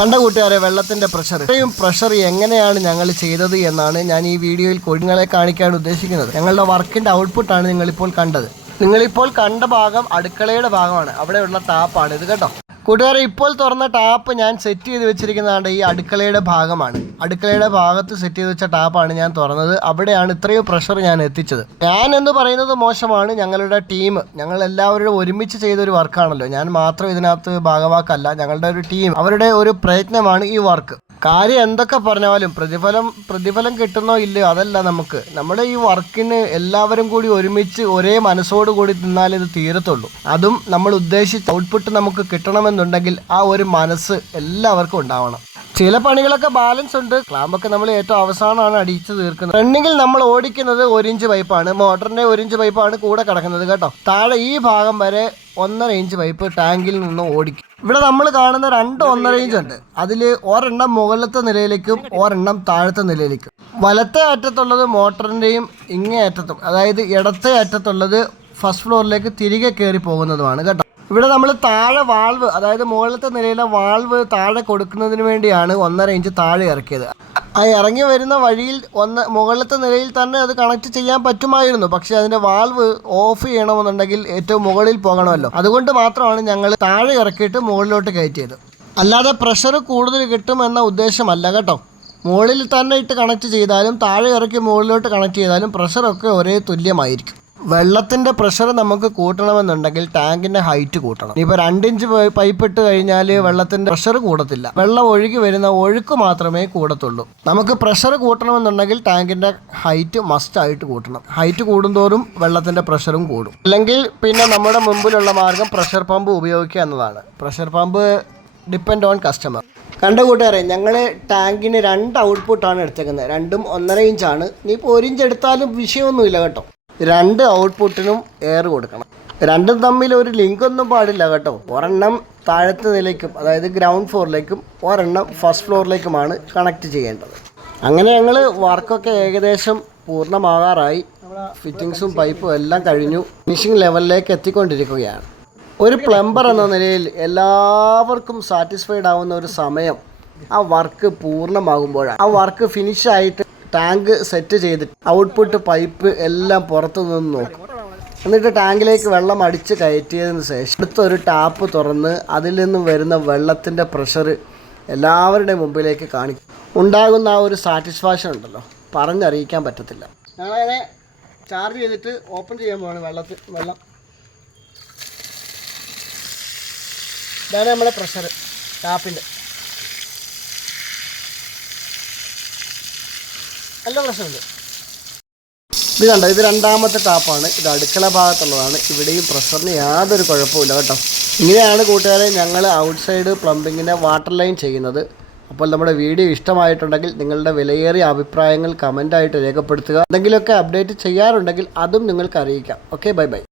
കണ്ട കൂട്ടുകാരെ, വെള്ളത്തിൻ്റെ പ്രഷർ, ഇത്രയും പ്രഷർ എങ്ങനെയാണ് ഞങ്ങൾ ചെയ്തത് എന്നാണ് ഞാൻ ഈ വീഡിയോയിൽ നിങ്ങളെ കാണിക്കാൻ ഉദ്ദേശിക്കുന്നത്. ഞങ്ങളുടെ വർക്കിൻ്റെ ഔട്ട്പുട്ടാണ് നിങ്ങളിപ്പോൾ കണ്ടത്. നിങ്ങളിപ്പോൾ കണ്ട ഭാഗം അടുക്കളയുടെ ഭാഗമാണ്, അവിടെയുള്ള ടാപ്പാണ് ഇത് കേട്ടോ കൂട്ടുകാരെ. ഇപ്പോൾ തുറന്ന ടാപ്പ് ഞാൻ സെറ്റ് ചെയ്ത് വെച്ചിരിക്കുന്നതാണ് ഈ അടുക്കളയുടെ ഭാഗമാണ്. അടുക്കളയുടെ ഭാഗത്ത് സെറ്റ് ചെയ്ത് വെച്ച ടാപ്പാണ് ഞാൻ തുറന്നത്. അവിടെയാണ് ഇത്രയും പ്രഷർ ഞാൻ എത്തിച്ചത്. ഞാൻ എന്ന് പറയുന്നത് മോശമാണ്, ഞങ്ങളുടെ ടീം, ഞങ്ങൾ എല്ലാവരും ഒരുമിച്ച് ചെയ്തൊരു വർക്കാണല്ലോ. ഞാൻ മാത്രം ഇതിനകത്ത് ഭാഗവാക്കല്ല, ഞങ്ങളുടെ ഒരു ടീം, അവരുടെ ഒരു പ്രയത്നമാണ് ഈ വർക്ക്. കാര്യം എന്തൊക്കെ പറഞ്ഞാലും പ്രതിഫലം കിട്ടുന്നോ ഇല്ലയോ അതല്ല നമ്മുടെ ഈ വർക്കിന് എല്ലാവരും കൂടി ഒരുമിച്ച് ഒരേ മനസ്സോട് കൂടി നിന്നാലേ ഇത് തീരത്തുള്ളൂ. അതും നമ്മൾ ഉദ്ദേശിച്ച ഔട്ട്പുട്ട് നമുക്ക് കിട്ടണമെന്നുണ്ടെങ്കിൽ ആ ഒരു മനസ്സ് എല്ലാവർക്കും ഉണ്ടാവണം. ചില പണികളൊക്കെ ബാലൻസ് ഉണ്ട്. ക്ലാമ്പൊക്കെ നമ്മൾ ഏറ്റവും അവസാനമാണ് അടിച്ചു തീർക്കുന്നത്. റണ്ണിങ്ങിൽ നമ്മൾ ഓടിക്കുന്നത് 1 ഇഞ്ച് പൈപ്പാണ്, മോട്ടറിന്റെ 1 ഇഞ്ച് പൈപ്പാണ് കൂടെ കിടക്കുന്നത് കേട്ടോ. താഴെ ഈ ഭാഗം വരെ 1.5 ഇഞ്ച് പൈപ്പ് ടാങ്കിൽ നിന്ന് ഓടിക്കും. ഇവിടെ നമ്മൾ കാണുന്ന 2 1.5 ഇഞ്ച് ഉണ്ട്. അതിൽ ഒരെണ്ണം മുകളിലത്തെ നിലയിലേക്കും ഒരെണ്ണം താഴത്തെ നിലയിലേക്കും. വലത്തെ അറ്റത്തുള്ളത് മോട്ടറിൻ്റെയും ഇങ്ങേ അറ്റത്തും, അതായത് ഇടത്തെ അറ്റത്തുള്ളത് ഫസ്റ്റ് ഫ്ലോറിലേക്ക് തിരികെ കയറി പോകുന്നതുമാണ് കേട്ടോ. ഇവിടെ നമ്മൾ താഴെ വാൾവ്, അതായത് മുകളിലത്തെ നിലയിലെ വാൾവ് താഴെ കൊടുക്കുന്നതിന് വേണ്ടിയാണ് 1.5 ഇഞ്ച് താഴെ ഇറക്കിയത്. ആ ഇറങ്ങി വരുന്ന വഴിയിൽ മുകളിലത്തെ നിലയിൽ തന്നെ അത് കണക്ട് ചെയ്യാൻ പറ്റുമായിരുന്നു. പക്ഷേ അതിൻ്റെ വാൾവ് ഓഫ് ചെയ്യണമെന്നുണ്ടെങ്കിൽ ഏറ്റവും മുകളിൽ പോകണമല്ലോ. അതുകൊണ്ട് മാത്രമാണ് ഞങ്ങൾ താഴെ ഇറക്കിയിട്ട് മുകളിലോട്ട് കയറ്റിയത്. അല്ലാതെ പ്രഷർ കൂടുതൽ കിട്ടുമെന്ന ഉദ്ദേശമല്ല കേട്ടോ. മുകളിൽ തന്നെ ഇട്ട് കണക്ട് ചെയ്താലും താഴെ ഇറക്കി മുകളിലോട്ട് കണക്ട് ചെയ്താലും പ്രഷറൊക്കെ ഒരേ തുല്യമായിരിക്കും. വെള്ളത്തിൻ്റെ പ്രഷർ നമുക്ക് കൂട്ടണമെന്നുണ്ടെങ്കിൽ ടാങ്കിൻ്റെ ഹൈറ്റ് കൂട്ടണം. ഇപ്പോൾ 2 ഇഞ്ച് പൈപ്പ് ഇട്ട് കഴിഞ്ഞാൽ വെള്ളത്തിൻ്റെ പ്രഷർ കൂടത്തില്ല. വെള്ളം ഒഴുകി വരുന്ന ഒഴുക്ക് മാത്രമേ കൂടത്തുള്ളൂ. നമുക്ക് പ്രഷർ കൂട്ടണമെന്നുണ്ടെങ്കിൽ ടാങ്കിൻ്റെ ഹൈറ്റ് മസ്റ്റായിട്ട് കൂട്ടണം. ഹൈറ്റ് കൂടുന്തോറും വെള്ളത്തിൻ്റെ പ്രഷറും കൂടും. അല്ലെങ്കിൽ പിന്നെ നമ്മുടെ മുമ്പിലുള്ള മാർഗം പ്രഷർ പമ്പ് ഉപയോഗിക്കുക എന്നതാണ്. Pressure pump depend on customer. കണ്ട കൂട്ടുകാരെ, ഞങ്ങൾ ടാങ്കിന് 2 ഔട്ട്പുട്ടാണ് എടുത്തേക്കുന്നത്. രണ്ടും 1.5 ഇഞ്ചാണ്. ഇനിയിപ്പോൾ 1 ഇഞ്ച് എടുത്താലും വിഷയമൊന്നുമില്ല കേട്ടോ. 2 ഔട്ട്പുട്ടിനും എയർ കൊടുക്കണം. രണ്ടും തമ്മിൽ ഒരു ലിങ്കൊന്നും പാടില്ല കേട്ടോ. ഒരെണ്ണം താഴത്തെ നിലയ്ക്കും, അതായത് ഗ്രൗണ്ട് ഫ്ലോറിലേക്കും, ഒരെണ്ണം ഫസ്റ്റ് ഫ്ലോറിലേക്കുമാണ് കണക്ട് ചെയ്യേണ്ടത്. അങ്ങനെ ഞങ്ങൾ വർക്കൊക്കെ ഏകദേശം പൂർണ്ണമാകാറായി. ഫിറ്റിങ്സും പൈപ്പും എല്ലാം കഴിഞ്ഞു. ഫിനിഷിംഗ് ലെവലിലേക്ക് എത്തിക്കൊണ്ടിരിക്കുകയാണ്. ഒരു പ്ലംബർ എന്ന നിലയിൽ എല്ലാവർക്കും സാറ്റിസ്ഫൈഡ് ആവുന്ന ഒരു സമയം ആ വർക്ക് പൂർണ്ണമാകുമ്പോഴാണ്. ആ വർക്ക് ഫിനിഷായിട്ട് ടാങ്ക് സെറ്റ് ചെയ്തിട്ട് ഔട്ട്പുട്ട് പൈപ്പ് എല്ലാം പുറത്തു നിന്ന് നോക്കും. എന്നിട്ട് ടാങ്കിലേക്ക് വെള്ളം അടിച്ച് കയറ്റിയതിന് ശേഷം അടുത്തൊരു ടാപ്പ് തുറന്ന് അതിൽ നിന്നും വരുന്ന വെള്ളത്തിൻ്റെ പ്രഷർ എല്ലാവരുടെയും മുമ്പിലേക്ക് കാണിക്കും. ഉണ്ടാകുന്ന ആ ഒരു സാറ്റിസ്ഫാക്ഷൻ ഉണ്ടല്ലോ, പറഞ്ഞറിയിക്കാൻ പറ്റത്തില്ല. ഞങ്ങളങ്ങനെ ചാർജ് ചെയ്തിട്ട് ഓപ്പൺ ചെയ്യാൻ പോവാണ് വെള്ളം. ഇതാണ് നമ്മുടെ പ്രഷർ ടാപ്പിൻ്റെ. നല്ല പ്രശ്നമുണ്ട്. ഇത് കണ്ടോ, ഇത് 2ാമത്തെ ടാപ്പാണ്. ഇത് അടുക്കള ഭാഗത്തുള്ളതാണ്. ഇവിടെയും പ്രഷറിന് യാതൊരു കുഴപ്പമില്ല കേട്ടോ. ഇങ്ങനെയാണ് കൂട്ടുകാരെ ഞങ്ങൾ ഔട്ട്സൈഡ് പ്ലംബിങ്ങിനെ വാട്ടർ ലൈൻ ചെയ്യുന്നത്. അപ്പോൾ നമ്മുടെ വീഡിയോ ഇഷ്ടമായിട്ടുണ്ടെങ്കിൽ നിങ്ങളുടെ വിലയേറിയ അഭിപ്രായങ്ങൾ കമൻ്റായിട്ട് രേഖപ്പെടുത്തുക. എന്തെങ്കിലുമൊക്കെ അപ്ഡേറ്റ് ചെയ്യാറുണ്ടെങ്കിൽ അതും നിങ്ങൾക്ക് അറിയിക്കാം. Okay, by.